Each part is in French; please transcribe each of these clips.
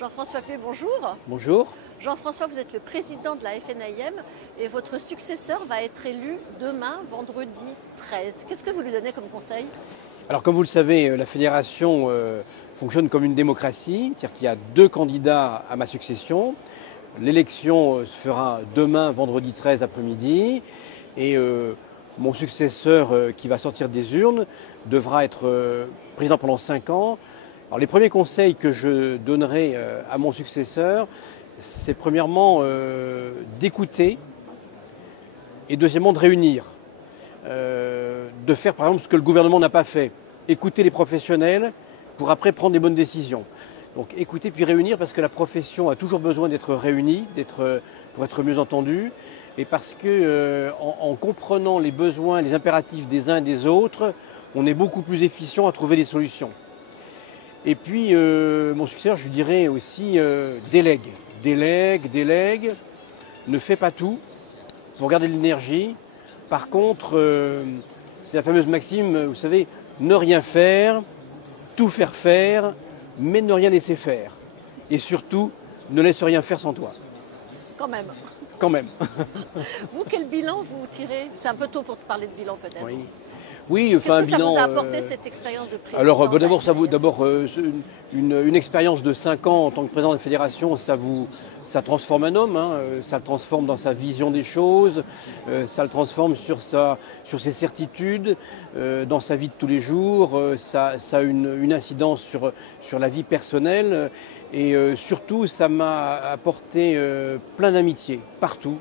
Jean-François Pé, bonjour. Bonjour. Jean-François, vous êtes le président de la FNIM et votre successeur va être élu demain, vendredi 13. Qu'est-ce que vous lui donnez comme conseil? Alors comme vous le savez, la fédération fonctionne comme une démocratie, c'est-à-dire qu'il y a deux candidats à ma succession. L'élection se fera demain, vendredi 13 après-midi, et mon successeur qui va sortir des urnes devra être président pendant 5 ans. Alors les premiers conseils que je donnerai à mon successeur, c'est premièrement d'écouter et deuxièmement de réunir. De faire par exemple ce que le gouvernement n'a pas fait. Écouter les professionnels pour après prendre des bonnes décisions. Donc écouter puis réunir parce que la profession a toujours besoin d'être réunie, pour être mieux entendue. Et parce que en comprenant les besoins, les impératifs des uns et des autres, on est beaucoup plus efficient à trouver des solutions. Et puis mon successeur, je lui dirais aussi délègue. Délègue, ne fais pas tout pour garder de l'énergie. Par contre, c'est la fameuse maxime, vous savez, ne rien faire, tout faire faire, mais ne rien laisser faire. Et surtout, ne laisse rien faire sans toi. Quand même. Quand même. Vous, quel bilan vous tirez? C'est un peu tôt pour te parler de bilan peut-être. Oui, enfin un bilan. Qu'est-ce que ça vous a apporté cette expérience de président? Alors d'abord, une expérience de 5 ans en tant que président de la fédération, ça transforme un homme, hein, ça le transforme dans sa vision des choses, ça le transforme sur ses certitudes, dans sa vie de tous les jours, ça a une incidence sur la vie personnelle et surtout ça m'a apporté plein d'amitié, partout.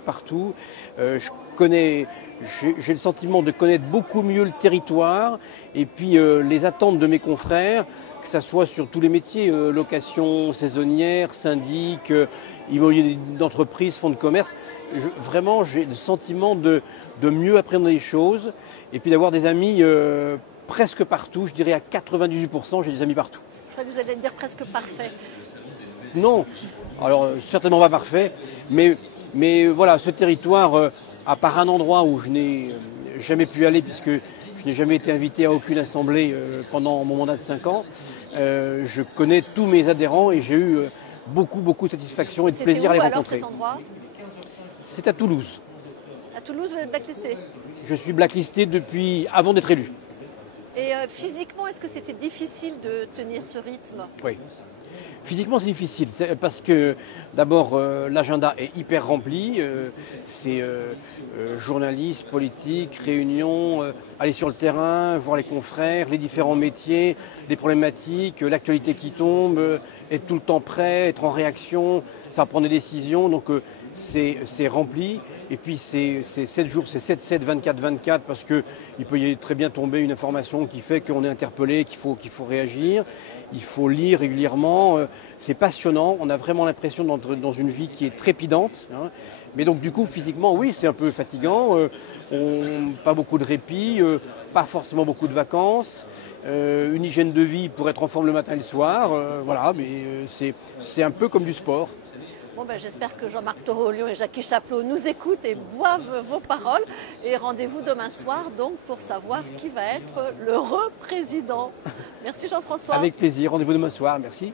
J'ai le sentiment de connaître beaucoup mieux le territoire et puis les attentes de mes confrères, que ce soit sur tous les métiers, location saisonnière, syndic, immobilier d'entreprise, fonds de commerce. Vraiment, j'ai le sentiment de mieux appréhender les choses et puis d'avoir des amis presque partout. Je dirais à 98%, j'ai des amis partout. Je crois que vous allez dire presque parfait. Non, alors certainement pas parfait, mais voilà, ce territoire, à part un endroit où je n'ai jamais pu aller puisque je n'ai jamais été invité à aucune assemblée pendant mon mandat de 5 ans, je connais tous mes adhérents et j'ai eu beaucoup de satisfaction et de plaisir à les rencontrer. Cet endroit? C'est à Toulouse. À Toulouse, vous êtes blacklisté? Je suis blacklisté depuis avant d'être élu. Et physiquement, est-ce que c'était difficile de tenir ce rythme? Oui. Physiquement, c'est difficile parce que d'abord, l'agenda est hyper rempli. C'est journalistes, politiques, réunions, aller sur le terrain, voir les confrères, les différents métiers, les problématiques, l'actualité qui tombe, être tout le temps prêt, être en réaction, ça prend des décisions. Donc c'est rempli. Et puis c'est 7 jours, c'est 7-7, 24-24 parce qu'il peut y très bien tomber une information qui fait qu'on est interpellé, qu'il faut réagir. Il faut lire régulièrement. C'est passionnant. On a vraiment l'impression d'entrer dans une vie qui est trépidante. Hein. Mais donc du coup, physiquement, oui, c'est un peu fatigant. Pas beaucoup de répit, pas forcément beaucoup de vacances. Une hygiène de vie pour être en forme le matin et le soir. Voilà, mais c'est un peu comme du sport. Bon ben, j'espère que Jean-Marc Torolion et Jackie Chapelot nous écoutent et boivent vos paroles. Et rendez-vous demain soir donc pour savoir qui va être l'heureux président. Merci Jean-François. Avec plaisir, rendez-vous demain soir, merci.